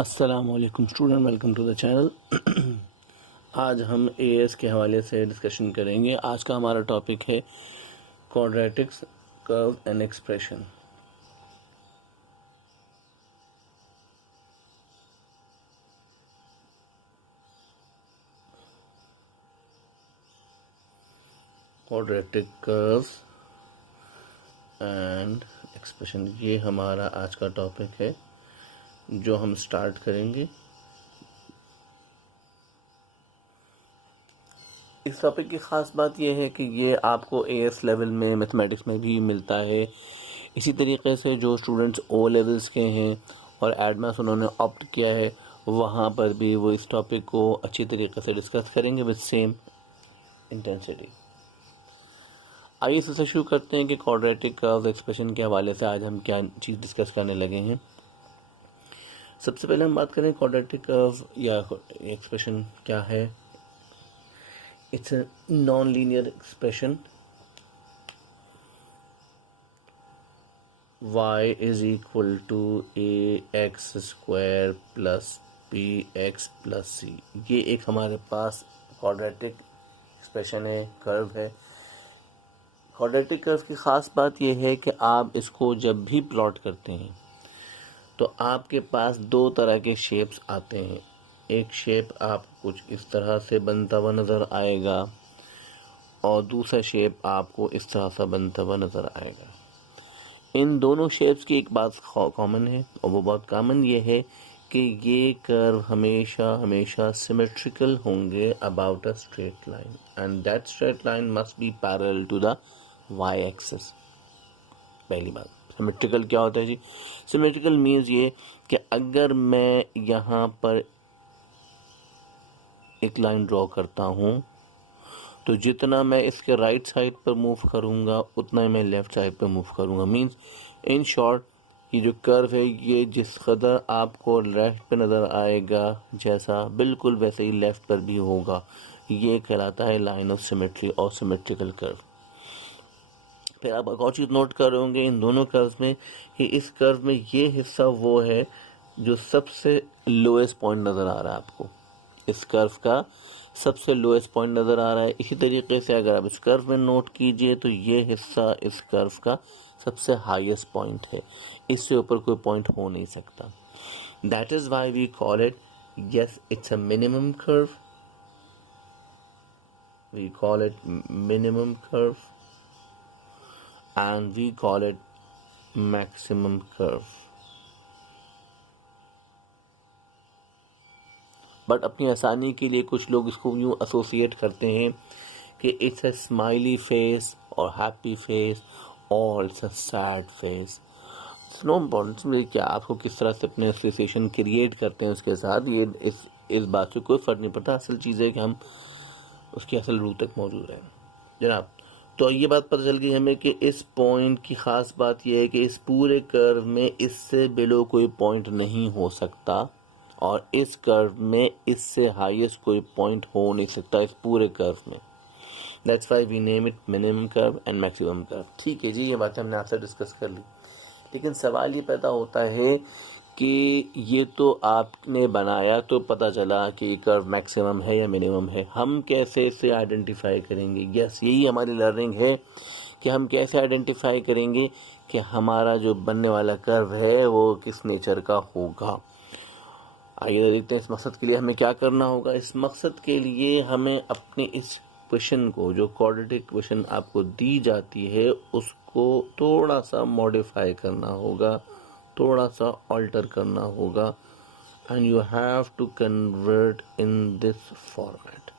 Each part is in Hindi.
अस्सलामुअलैकुम student, welcome to the channel. आज हम एएस के हवाले से डिस्कशन करेंगे। आज का हमारा टॉपिक है quadratics, curve and expression. Quadratic, curve and expression, ये हमारा आज का टॉपिक है जो हम स्टार्ट करेंगे। इस टॉपिक की ख़ास बात यह है कि ये आपको एएस लेवल में मैथमेटिक्स में भी मिलता है। इसी तरीके से जो स्टूडेंट्स ओ लेवल्स के हैं और एडमास उन्होंने ऑप्ट किया है, वहाँ पर भी वो इस टॉपिक को अच्छी तरीके से डिस्कस करेंगे विद सेम इंटेंसिटी। आइए इससे शुरू करते हैं कि क्वाड्रेटिक कर्व एक्सप्रेशन के हवाले से आज हम क्या चीज़ डिस्कस करने लगे हैं। सबसे पहले हम बात करें क्वाड्रेटिक कर्व या एक्सप्रेशन क्या है। It's a non-linear expression. Y is equal to ax square plus bx plus c। ये एक हमारे पास क्वाड्रेटिक एक्सप्रेशन है, कर्व है। क्वाड्रेटिक कर्व की ख़ास बात यह है कि आप इसको जब भी प्लॉट करते हैं तो आपके पास दो तरह के शेप्स आते हैं। एक शेप आपको कुछ इस तरह से बनता हुआ नज़र आएगा और दूसरा शेप आपको इस तरह से बनता हुआ नज़र आएगा। इन दोनों शेप्स की एक बात कॉमन है और वो बहुत कॉमन ये है कि ये कर्व हमेशा हमेशा सिमेट्रिकल होंगे about a straight line, and that straight line must be parallel to the Y axis. पहली बात, सिमेट्रिकल क्या होता है जी? सिमेट्रिकल मीन्स ये कि अगर मैं यहाँ पर एक लाइन ड्रॉ करता हूँ तो जितना मैं इसके राइट साइड पर मूव करूँगा उतना ही मैं लेफ़्ट साइड पर मूव करूँगा। मींस इन शॉर्ट, ये जो कर्व है ये जिस कदर आपको लेफ़्ट पे नज़र आएगा जैसा, बिल्कुल वैसे ही लेफ़्ट पर भी होगा। ये कहलाता है लाइन ऑफ सिमेट्री और सिमेट्रिकल कर्व। फिर आप एक और चीज़ नोट कर रहे होंगे इन दोनों कर्व में कि इस कर्व में ये हिस्सा वो है जो सबसे लोएस्ट पॉइंट नज़र आ रहा है आपको। इस कर्व का सबसे लोएस्ट पॉइंट नज़र आ रहा है। इसी तरीके से अगर आप इस कर्व में नोट कीजिए तो ये हिस्सा इस कर्व का सबसे हाईएस्ट पॉइंट है। इससे ऊपर कोई पॉइंट हो नहीं सकता। That is why we call it, yes it's a minimum curve, we call it minimum curve and we call it maximum curve। But अपनी आसानी के लिए कुछ लोग इसको यूँ एसोसिएट करते हैं कि इट्स अ स्माइली फेस और हैप्पी फेस और it's a sad face. No importance क्या आपको किस तरह से अपने एसोसिएशन क्रिएट करते हैं उसके साथ, ये इस बात से कोई फ़र्क नहीं पड़ता। असल चीज़ है कि हम उसकी असल रूह तक मौजूद रहें जनाब। तो ये बात पता चल गई हमें कि इस पॉइंट की ख़ास बात यह है कि इस पूरे कर्व में इससे बिलो कोई पॉइंट नहीं हो सकता और इस कर्व में इससे हाईएस्ट कोई पॉइंट हो नहीं सकता इस पूरे कर्व में। That's why we name it minimum curve and maximum curve. ठीक है जी, ये बातें हमने आपसे डिस्कस कर ली, लेकिन सवाल ये पैदा होता है कि ये तो आपने बनाया तो पता चला कि ये कर्व मैक्सिमम है या मिनिमम है, हम कैसे इसे आइडेंटिफाई करेंगे? यस, यही हमारी लर्निंग है कि हम कैसे आइडेंटिफाई करेंगे कि हमारा जो बनने वाला कर्व है वो किस नेचर का होगा। आइए देखते हैं इस मकसद के लिए हमें क्या करना होगा। इस मकसद के लिए हमें अपनी इस क्वेश्चन को, जो क्वाड्रेटिक क्वेश्चन आपको दी जाती है, उसको थोड़ा सा मॉडिफाई करना होगा, थोड़ा सा ऑल्टर करना होगा, and you have to convert in this format.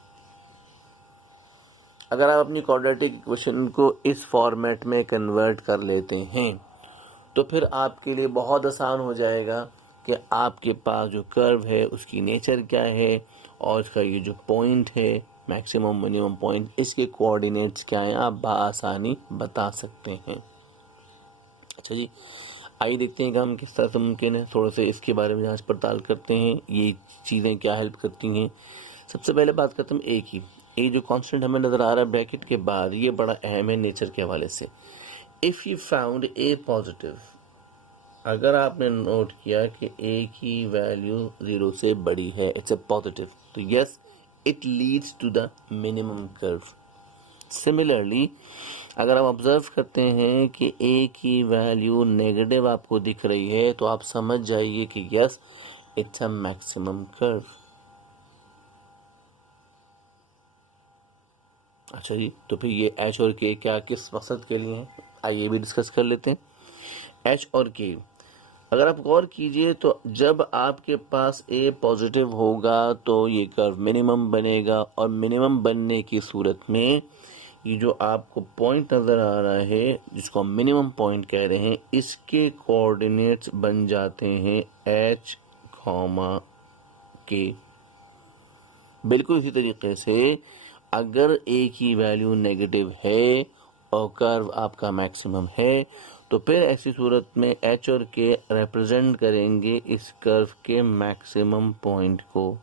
अगर आप अपनी क्वाड्रेटिक इक्वेशन को इस फॉर्मेट में कन्वर्ट कर लेते हैं तो फिर आपके लिए बहुत आसान हो जाएगा कि आपके पास जो कर्व है उसकी नेचर क्या है और इसका ये जो पॉइंट है मैक्सिमम मिनिमम पॉइंट, इसके कोऑर्डिनेट्स क्या हैं, आप बआसानी बता सकते हैं। अच्छा जी, आइए देखते हैं कि हम किस तरह से मुमकिन है, थोड़ा से इसके बारे में जांच पड़ताल करते हैं, ये चीज़ें क्या हेल्प करती हैं। सबसे पहले बात करते हैं ए की। ए जो कांस्टेंट हमें नज़र आ रहा है ब्रैकेट के बाद, ये बड़ा अहम है नेचर के हवाले से। If you found a positive, अगर आपने नोट किया कि ए की वैल्यू 0 से बड़ी है, इट्स ए पॉजिटिव, तो yes it leads to the minimum curve. Similarly अगर आप ऑब्जर्व करते हैं कि ए की वैल्यू नेगेटिव आपको दिख रही है, तो आप समझ जाइए कि yes it's a maximum curve. अच्छा जी, तो फिर ये एच और के क्या किस मकसद के लिए हैं, आइए भी डिस्कस कर लेते हैं। एच और के अगर आप गौर कीजिए तो जब आपके पास ए पॉजिटिव होगा तो ये कर्व मिनिमम बनेगा, और मिनिमम बनने की सूरत में ये जो आपको पॉइंट नज़र आ रहा है जिसको हम मिनिमम पॉइंट कह रहे हैं, इसके कोऑर्डिनेट्स बन जाते हैं एच कॉमा के। बिल्कुल इसी तरीके से अगर ए की वैल्यू नेगेटिव है और कर्व आपका मैक्सिमम है, तो फिर ऐसी सूरत में एच और के रिप्रेजेंट करेंगे इस कर्व के मैक्सिमम पॉइंट को।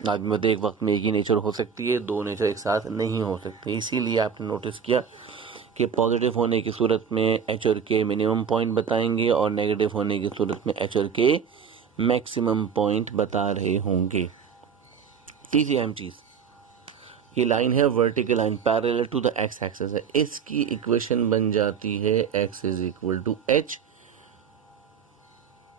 आज में एक वक्त में एक ही नेचर हो सकती है, दो नेचर एक साथ नहीं हो सकते, इसीलिए आपने नोटिस किया कि पॉजिटिव होने की सूरत में एच और के मिनिमम पॉइंट बताएंगे और नेगेटिव होने की सूरत में एच और के मैक्सिमम पॉइंट बता रहे होंगे। तीसरी अहम चीज़, ये लाइन है vertical line parallel to the X axis है, इसकी इक्वेशन बन जाती है X is equal to H.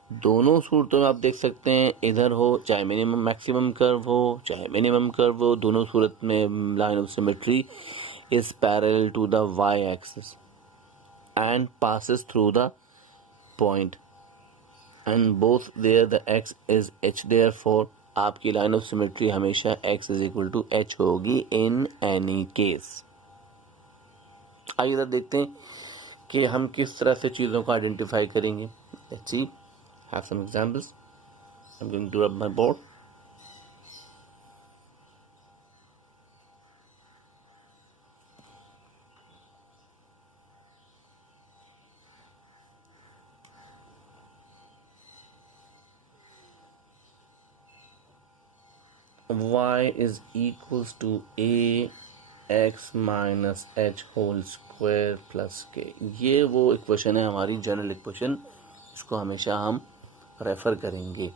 दोनों सूरतों में आप देख सकते हैं, इधर हो चाहे मिनिमम मैक्सिमम कर्व हो चाहे मिनिमम कर्व हो, दोनों सूरत में line of symmetry is parallel to the Y axis and passes through the point and both there the x is h, therefore आपकी लाइन ऑफ सिमेट्री हमेशा x is equal to H होगी इन एनी केस। आइए इधर देखते हैं कि हम किस तरह से चीज़ों को आइडेंटिफाई करेंगे। Let's see, have some examples. I am going to rub my board. y is equals to a x minus H whole square plus K. ये वो इक्वेशन है हमारी जनरल इक्वेशन, इसको हमेशा हम रेफर करेंगे।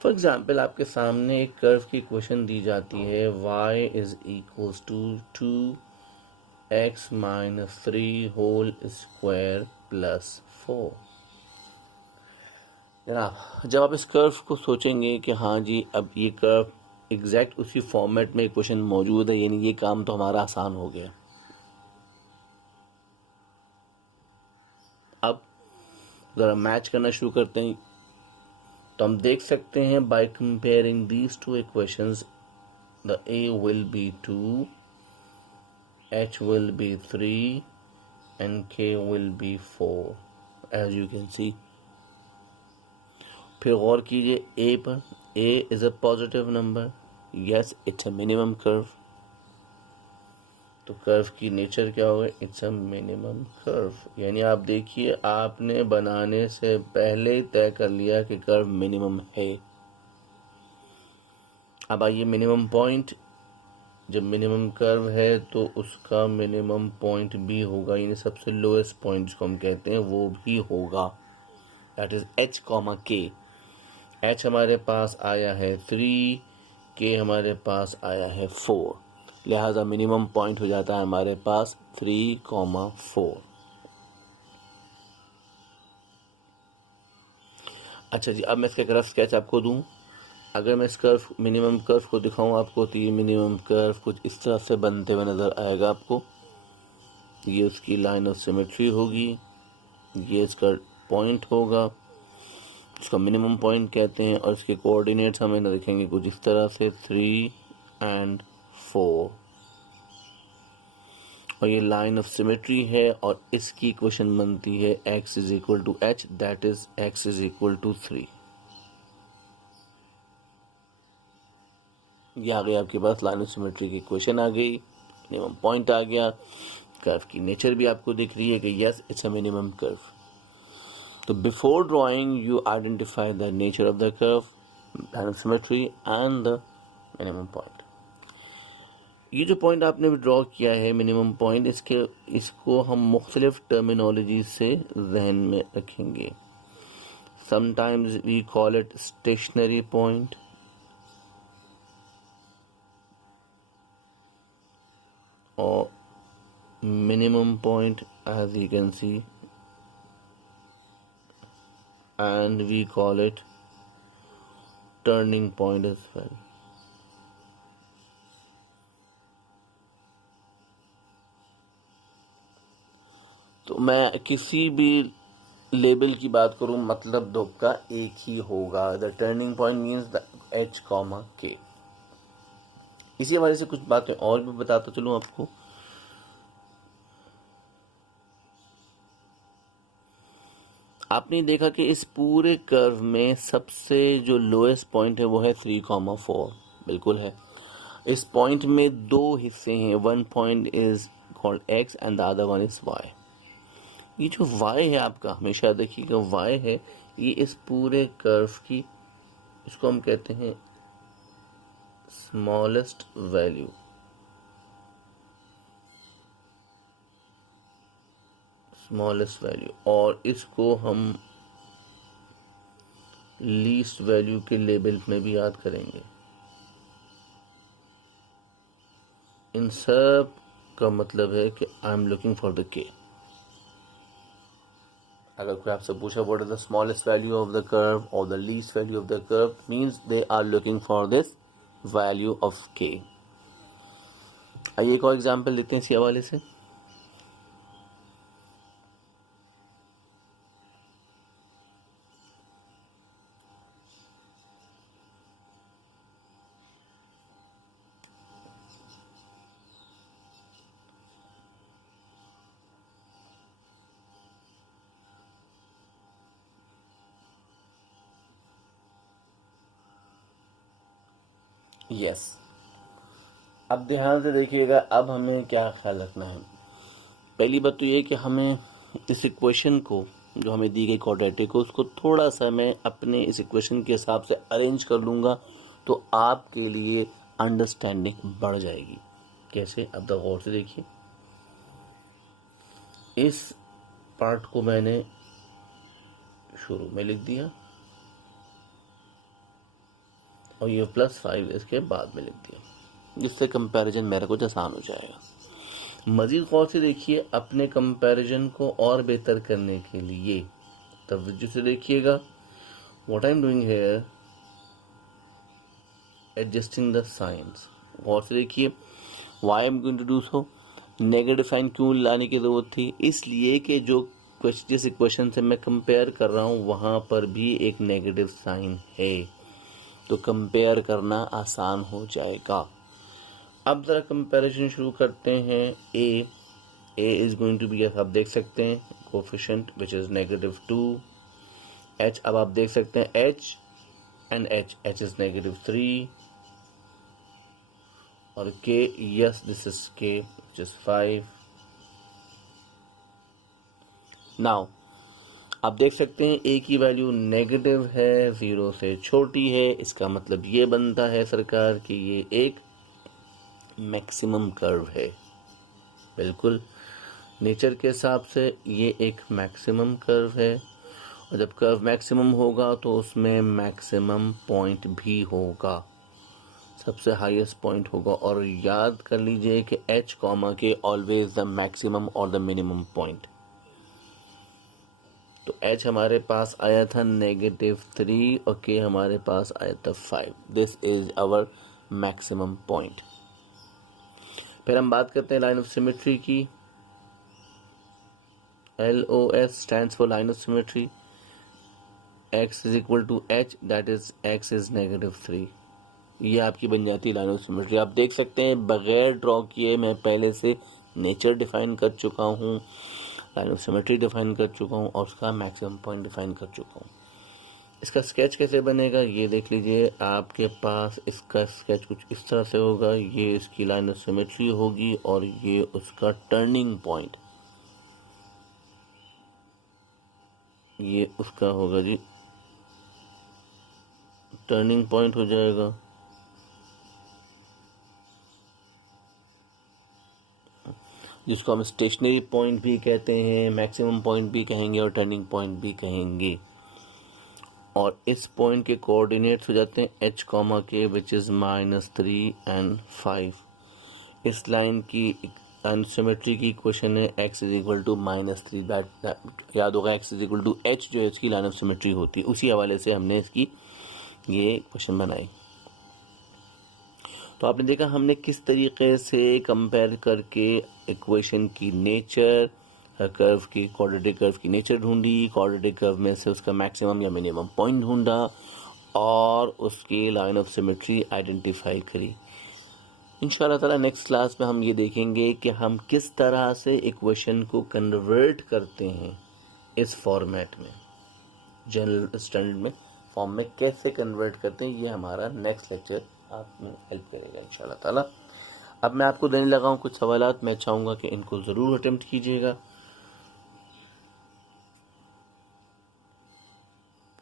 फॉर एग्जाम्पल आपके सामने एक कर्व की इक्वेशन दी जाती है y is equals to 2x minus 3 whole square plus 4। जनाब जब आप इस कर्व को सोचेंगे कि हाँ जी अब ये कर्व एग्जैक्ट उसी फॉर्मेट में इक्वेशन मौजूद है, यानी ये काम तो हमारा आसान हो गया। अब ज़रा मैच करना शुरू करते हैं, तो हम देख सकते हैं by comparing these two equations the a will be 2, h will be 3 and k will be 4 as you can see। फिर गौर कीजिए a पर, a is a positive number, yes it's a minimum curve, तो कर्व की नेचर क्या होगा, इट्स अ मिनिमम कर्व। यानी आप देखिए आपने बनाने से पहले ही तय कर लिया कि कर्व मिनिमम है। अब आइए मिनिमम पॉइंट, जब मिनिमम कर्व है तो उसका मिनिमम पॉइंट भी होगा, यानी सबसे लोएस्ट पॉइंट जिसको हम कहते हैं वो भी होगा, दैट इज एच कॉमा के। एच हमारे पास आया है 3, के हमारे पास आया है 4, लिहाजा मिनिमम पॉइंट हो जाता है हमारे पास 3,4। अच्छा जी, अब मैं इसका एक रफ स्केच आपको दूं। अगर मैं इस कर्व मिनिमम कर्व को दिखाऊं आपको, तो ये मिनिमम कर्व कुछ इस तरह से बनते हुए नज़र आएगा आपको। ये उसकी लाइन ऑफ सिमेट्री होगी, ये इसका पॉइंट होगा इसका मिनिमम पॉइंट कहते हैं, और इसके कोऑर्डिनेट्स हमें दिखेंगे कुछ इस तरह से 3 and 4, और ये लाइन ऑफ सिमेट्री है, और इसकी इक्वेशन बनती है x is equal to H, that is x is equal to 3। ये आ गई आपके पास लाइन ऑफ सिमेट्री की इक्वेशन आ गई, मिनिमम पॉइंट आ गया, कर्व की नेचर भी आपको दिख रही है कि yes it's a minimum curve. तो before drawing you identify the nature of the curve, line of symmetry and the minimum point. ये जो पॉइंट आपने ड्रॉ किया है मिनिमम पॉइंट, इसको हम मुख्तलिफ टर्मिनोलॉजी से जहन में रखेंगे. Sometimes we call it stationary point, और minimum point, as you can see, and we call it turning point as well. तो मैं किसी भी लेबल की बात करूं, मतलब दो का एक ही होगा. The turning point means the H comma के. इसी हवाले से कुछ बातें और भी बताता चलूं आपको. आपने देखा कि इस पूरे कर्व में सबसे जो लोएस्ट पॉइंट है वो है 3,4. बिल्कुल है. इस पॉइंट में दो हिस्से हैं. One point is called X and the other one is Y. ये जो वाई है आपका, हमेशा देखिएगा वाई है, ये इस पूरे कर्व की, इसको हम कहते हैं स्मॉलेस्ट वैल्यू. स्मॉलेस्ट वैल्यू, और इसको हम लीस्ट वैल्यू के लेबल में भी याद करेंगे. इन सब का मतलब है कि I am looking for the K. अगर कोई आपसे पूछा what is the smallest value of the curve और the least value of the curve, means they are looking for this value of K. आइए एक और एग्जांपल लेते हैं इसी हवाले से. यस, अब ध्यान से देखिएगा. अब हमें क्या ख्याल रखना है. पहली बात तो ये कि हमें इस इक्वेशन को, जो हमें दी गई क्वाड्रेटिक को, उसको थोड़ा सा मैं अपने इस इक्वेशन के हिसाब से अरेंज कर लूँगा, तो आपके लिए अंडरस्टैंडिंग बढ़ जाएगी. कैसे? अब तक गौर से देखिए. इस पार्ट को मैंने शुरू में लिख दिया और ये +5 इसके बाद में लिख दिया, जिससे कंपैरिजन मेरा कुछ आसान हो जाएगा. मज़ीद गौर से देखिए. अपने कंपैरिजन को और बेहतर करने के लिए तवज्जो से देखिएगा. What I am doing here, adjusting the science. गौर से देखिए. Why am going to do so. Negative sign क्यों लाने की ज़रूरत थी? इसलिए कि जो जिस इक्वेशन से मैं कंपेयर कर रहा हूँ वहाँ पर भी एक नेगेटिव साइन है, तो कंपेयर करना आसान हो जाएगा. अब ज़रा कंपैरिजन शुरू करते हैं. A is going to be, आप देख सकते हैं, कोफिशिएंट विच इज़ -2. एच, अब आप देख सकते हैं एच एंड एच इज़ -3. और के, यस दिस इज के विच इज़ 5. नाउ आप देख सकते हैं ए की वैल्यू नेगेटिव है, 0 से छोटी है. इसका मतलब ये बनता है सरकार कि ये एक मैक्सिमम कर्व है. बिल्कुल, नेचर के हिसाब से ये एक मैक्सिमम कर्व है, और जब कर्व मैक्सिमम होगा तो उसमें मैक्सिमम पॉइंट भी होगा, सबसे हाईएस्ट पॉइंट होगा. और याद कर लीजिए कि एच कॉमा के ऑलवेज द मैक्सिमम और द मिनिमम पॉइंट. तो एच हमारे पास आया था -3 और के हमारे पास आया था 5. This is our maximum point. फिर हम बात करते हैं लाइन ऑफ सिमेट्री की. LOS stands for line of symmetry. X is equal to H, that is X is -3. ये आपकी बन जाती है लाइन ऑफ सिमेट्री. आप देख सकते हैं बगैर ड्रॉ किए मैं पहले से नेचर डिफाइन कर चुका हूँ, लाइन ऑफ सिमेट्री डिफाइन कर चुका हूँ, और उसका मैक्सिमम पॉइंट डिफाइन कर चुका हूँ. इसका स्केच कैसे बनेगा ये देख लीजिए. आपके पास इसका स्केच कुछ इस तरह से होगा. ये इसकी लाइन ऑफ सिमेट्री होगी और ये उसका टर्निंग पॉइंट, ये उसका होगा जी टर्निंग पॉइंट हो जाएगा. जिसको हम स्टेशनरी पॉइंट भी कहते हैं, मैक्सिमम पॉइंट भी कहेंगे और टर्निंग पॉइंट भी कहेंगे। और इस पॉइंट के कोऑर्डिनेट्स हो जाते हैं h कॉमा के, विच इज़ -3 and 5। इस लाइन की अनसिमेट्री की इक्वेशन है x is equal to -3। That याद होगा, x is equal to h जो है इसकी लाइन ऑफ सिमेट्री होती है। उसी हवाले से हमने इसकी ये क्वेश्चन बनाई। तो आपने देखा हमने किस तरीके से कंपेयर करके इक्वेशन की नेचर, कर्व की, क्वाड्रेटिक कर्व की नेचर ढूंढी, क्वाड्रेटिक कर्व में से उसका मैक्सिमम या मिनिमम पॉइंट ढूंढा और उसकी लाइन ऑफ सिमेट्री आइडेंटिफाई करी। इंशाल्लाह ताला नेक्स्ट क्लास में हम ये देखेंगे कि हम किस तरह से इक्वेशन को कन्वर्ट करते हैं इस फॉर्मेट में, जनरल स्टैंडर्ड में फॉर्म में कैसे कन्वर्ट करते हैं। ये हमारा नेक्स्ट लेक्चर आप में हेल्प करेगा इंशाल्लाह ताला। अब मैं आपको देने लगा हूँ कुछ सवालात, मैं चाहूँगा कि इनको ज़रूर अटेम्प्ट कीजिएगा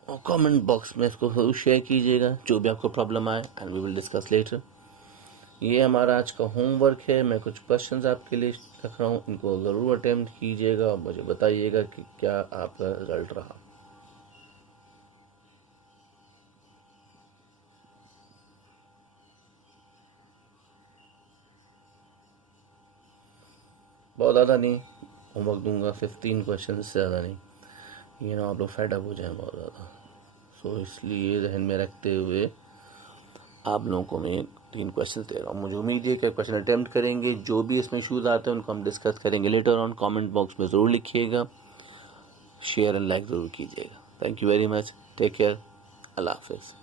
और कमेंट बॉक्स में इसको ज़रूर शेयर कीजिएगा जो भी आपको प्रॉब्लम आए, and we will discuss later. ये हमारा आज का होमवर्क है। मैं कुछ क्वेश्चंस आपके लिए रख रहा हूँ, इनको ज़रूर अटेम्प्ट कीजिएगा और मुझे बताइएगा कि क्या आपका रिजल्ट रहा। बहुत ज़्यादा नहीं होमवर्क दूंगा, 15 क्वेश्चन से ज़्यादा नहीं, ये ना आप लोग फेड अप हो जाए बहुत ज़्यादा। सो इसलिए जहन में रखते हुए आप लोगों को मैं 3 क्वेश्चन दे रहा हूँ। मुझे उम्मीद है कि क्वेश्चन अटेम्प्ट करेंगे। जो भी इसमें इशूज़ आते हैं उनको हम डिस्कस करेंगे लेटर ऑन। कमेंट बॉक्स में ज़रूर लिखिएगा, शेयर एंड लाइक ज़रूर कीजिएगा। Thank you very much, take care, अल्लाह हाफिज़।